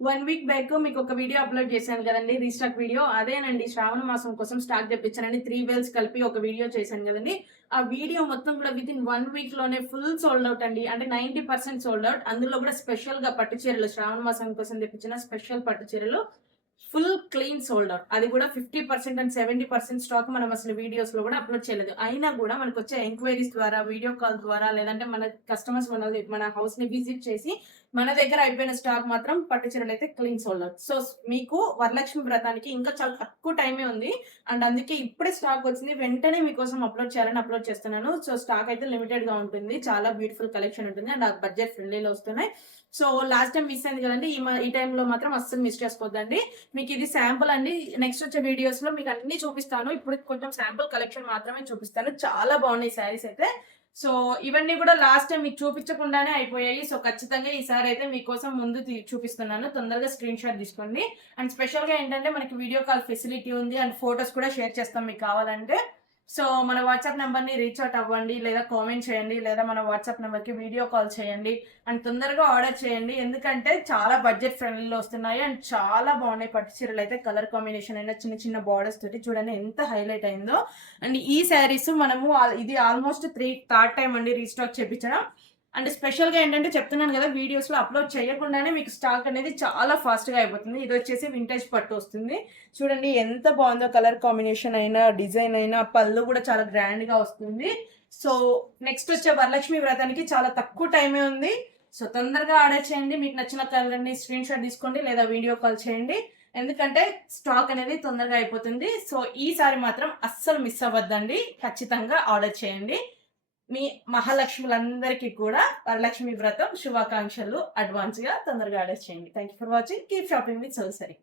1 week back మీకు ఒక video upload చేశాను కదండి, రీస్టాక్ వీడియో. అదేనండి, శ్రావణ మాసం కోసం స్టాక్ తెప్పించానండి. 3 వేల్స్ కలిపి ఒక వీడియో చేశాను కదండి. ఆ వీడియో మొత్తం కూడా విత్ ఇన్ 1 వీక్ లోనే ఫుల్ సోల్డ్ అవుట్ అండి. అంటే 90% సోల్డ్ అవుట్. అందులో కూడా స్పెషల్ గా పట్టు చీరలు, శ్రావణ మాసం కోసం తెప్పించిన స్పెషల్ పట్టు చీరలు ఫుల్ క్లీన్ సోల్డ్ అవుట్. అది కూడా 50% అండ్ 70% స్టాక్ మనం అసలు వీడియోస్ లో కూడా అప్లోడ్ చేయలేదు. అయినా కూడా మనకు వచ్చే ఎంక్వైరీస్ ద్వారా, వీడియో కాల్ ద్వారా, లేదంటే మన కస్టమర్స్ మన హౌస్ ని విజిట్ చేసి మన దగ్గర అయిపోయిన స్టాక్ మాత్రం పట్టు చీరలు అయితే క్లీన్ సోల్డ్ అవుట్. సో మీకు వరలక్ష్మి వ్రతానికి ఇంకా చాలా తక్కువ టైమే ఉంది. అండ్ అందుకే ఇప్పుడే స్టాక్ వచ్చింది, వెంటనే మీకోసం అప్లోడ్ చేయాలని అప్లోడ్ చేస్తున్నాను. సో స్టాక్ అయితే లిమిటెడ్ గా ఉంటుంది. చాలా బ్యూటిఫుల్ కలెక్షన్ ఉంటుంది అండ్ బడ్జెట్ ఫ్రెండ్లీలో వస్తున్నాయి. సో లాస్ట్ టైం మిస్ అయింది కదండి, ఈ టైంలో మాత్రం అస్సలు మిస్ చేసుకోవద్దండి. మీకు ఇది శాంపుల్ అండి. నెక్స్ట్ వచ్చే వీడియోస్ లో మీకు అన్ని చూపిస్తాను. ఇప్పుడు కొంచెం శాంపుల్ కలెక్షన్ మాత్రమే చూపిస్తాను. చాలా బాగున్నాయి శారీస్ అయితే. సో ఇవన్నీ కూడా లాస్ట్ టైం మీకు చూపించకుండానే అయిపోయాయి. సో ఖచ్చితంగా ఈసారి అయితే మీకోసం ముందు చూపిస్తున్నాను. తొందరగా స్క్రీన్ షాట్ తీసుకోండి. అండ్ స్పెషల్ గా ఏంటంటే మనకి వీడియో కాల్ ఫెసిలిటీ ఉంది అండ్ ఫొటోస్ కూడా షేర్ చేస్తాం మీకు కావాలంటే. సో మన వాట్సాప్ నెంబర్ ని రీచ్ అవుట్ అవ్వండి, లేదా కామెంట్ చేయండి, లేదా మన వాట్సాప్ నెంబర్ కి వీడియో కాల్ చేయండి అండ్ తొందరగా ఆర్డర్ చేయండి. ఎందుకంటే చాలా బడ్జెట్ ఫ్రెండ్లీలో వస్తున్నాయి అండ్ చాలా బాగున్నాయి పట్టు చీరలు అయితే. కలర్ కాంబినేషన్ అయినా చిన్న చిన్న బార్డర్స్ తోటి చూడండి ఎంత హైలైట్ అయిందో. అండ్ ఈ శారీస్ మనము ఇది ఆల్మోస్ట్ థర్డ్ టైం అండి రీస్టాక్ చేయించడం. అండ్ స్పెషల్ గా ఏంటంటే చెప్తున్నాను కదా, వీడియోస్ లో అప్లోడ్ చేయకుండానే మీకు స్టాక్ అనేది చాలా ఫాస్ట్ గా అయిపోతుంది. ఇది వచ్చేసి వింటేజ్ పట్టు వస్తుంది. చూడండి ఎంత బాగుందో, కలర్ కాంబినేషన్ అయినా, డిజైన్ అయినా, పళ్ళు కూడా చాలా గ్రాండ్ గా వస్తుంది. సో నెక్స్ట్ వచ్చే వరలక్ష్మి వ్రతానికి చాలా తక్కువ టైమే ఉంది. సో తొందరగా ఆర్డర్ చేయండి. మీకు నచ్చిన కలర్ ని స్క్రీన్ షాట్ తీసుకోండి, లేదా వీడియో కాల్ చేయండి. ఎందుకంటే స్టాక్ అనేది తొందరగా అయిపోతుంది. సో ఈసారి మాత్రం అస్సలు మిస్ అవ్వద్దండి, ఖచ్చితంగా ఆర్డర్ చేయండి. మీ మహాలక్ష్ములందరికీ కూడా వరలక్ష్మి వ్రతం శుభాకాంక్షలు. అడ్వాన్స్ గా తొందరగా ఆర్డర్ చేయండి. Thank you for watching. Keep shopping with సౌసరి.